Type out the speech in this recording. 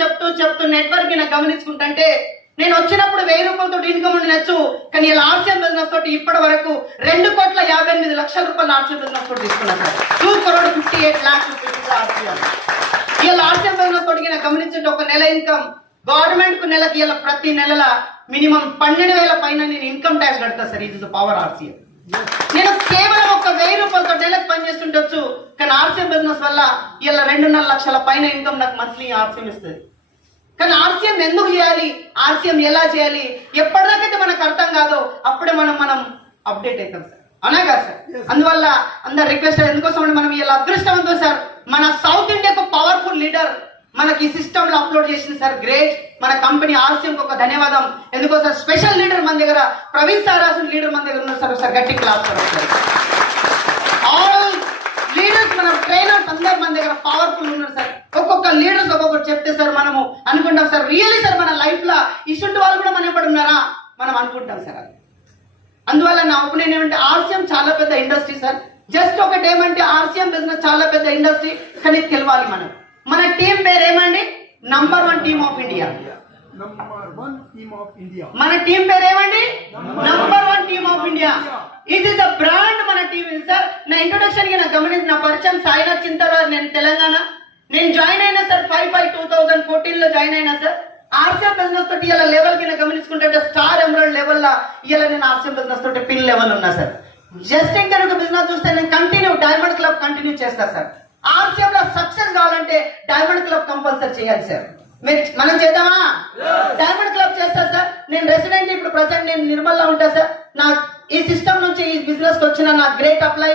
చెప్తూ నెట్వర్క్ నాకు గమనించుకుంటుంటే నేను వచ్చినప్పుడు 1000 రూపాయలతో ఇన్కమ్ ఉండొచ్చు, కానీ ఇలా ఆర్సీఎం బిజినెస్ తోటి ఇప్పటి వరకు 2,58,00,000 రూపాయలు ఆర్సీఎం బిజినెస్ తోటి తీసుకున్నా సార్. 2,58,00,000 rupees RCM. ఇలా ఆర్సీఎం బిజినెస్ తోటి నాకు గమనించండి, ఒక నెల ఇన్కమ్ గవర్నమెంట్ కు నెలకి ఇలా ప్రతి నెల మినిమం 12,000 పైన నేను ఇన్కమ్ ట్యాక్స్ కడతా సార్. ఇది పవర్ ఆర్సీఎం. నేను కేవలం ఒక 1000 రూపాయలతో నెలకు పనిచేస్తుండొచ్చు, కానీ ఆర్సీఎం బిజినెస్ వల్ల ఇలా 2.5 లక్షల పైన ఇన్కమ్ నాకు మంత్లీ ఆర్సీఎం ఇస్తుంది. కానీ ఆర్సీఎం ఎందుకు చేయాలి, ఆర్సీఎం ఎలా చేయాలి, ఎప్పటిదాకైతే మనకు అర్థం కాదో అప్పుడే మనం అప్డేట్ అవుతాం సార్. అవునా సార్? అందువల్ల అందరు రిక్వెస్ట్ ఎందుకోసం మనం ఇలా అదృష్టవంతం సార్, మన సౌత్ ఇండియాకు పవర్ఫుల్ లీడర్ మనకి సిస్టమ్ లో అప్లోడ్ చేసింది సార్. గ్రేట్. మన కంపెనీ ఆర్సీఎం ఒక ధన్యవాదం. ఎందుకో సార్ స్పెషల్ లీడర్ మన దగ్గర ప్రవీణ్ సార్ రాసిన లీడర్ మన దగ్గర ఉన్నారు సార్. సార్ గట్టి క్లాస్ సార్. ఆల్ లీడర్స్ మన ట్రైనర్స్ అందరు మన దగ్గర పవర్ఫుల్ ఉన్నారు సార్. ఒక్కొక్క లీడర్స్ ఒక్కొక్కటి చెప్తే సార్ మనము అనుకుంటాం సార్, రియల్లీ సార్ మన లైఫ్ లో ఇటువంటి వాళ్ళు కూడా మన ఎప్పుడు ఉన్నారా మనం అనుకుంటాం సార్. అది అందువల్ల నా ఒపీనియన్ ఏమంటే ఆర్సీఎం చాలా పెద్ద ఇండస్ట్రీ సార్. జస్ట్ ఒకటి ఏమంటే ఆర్సీఎం బిజినెస్ చాలా పెద్ద ఇండస్ట్రీ, కానీ తెలవాలి మనం. మన టీం పేరు ఏమండి? Number 1 team of India. మన టీం పేరు ఏమండి? Number 1 team of India. ఇది ద బ్రాండ్ మన టీం ఇది సార్. నా ఇంట్రొడక్షన్ కి నాకు గమనించి నా పరిచయం సాయినాథ్ చింతరాజ్. నేను తెలంగాణ. నేను జాయిన్ అయినా సార్ 5/5/2014 లో జాయిన్ అయినా సార్. ఆర్సీఎం బిజినెస్ తోటి ఇలా లెవెల్ కి గమనించుకుంటే స్టార్ ఎమరాల్డ్ లెవెల్ లా ఇలా నేను ఆర్సీఎం బిజినెస్ తోటి పిన్ లెవెల్ ఉన్నా సార్. జస్ట్ ఇంకా బిజినెస్ చూస్తే నేను కంటిన్యూ డైమండ్ క్లబ్ కంటిన్యూ చేస్తా సార్. ఆర్సీఎం లో సక్సెస్ కావాలంటే డైమండ్ క్లబ్ కంపల్సరీ చేయాలి సార్. మనం చేద్దామా? డైమండ్ క్లబ్ చేస్తా సార్. నేను రెసిడెంట్ ఇప్పుడు ప్రజెంట్ నేను నిర్మల్లో ఉంటా సార్. నా ఈ సిస్టమ్ నుంచి ఈ బిజినెస్ కి వచ్చిన నా గ్రేట్ అప్లై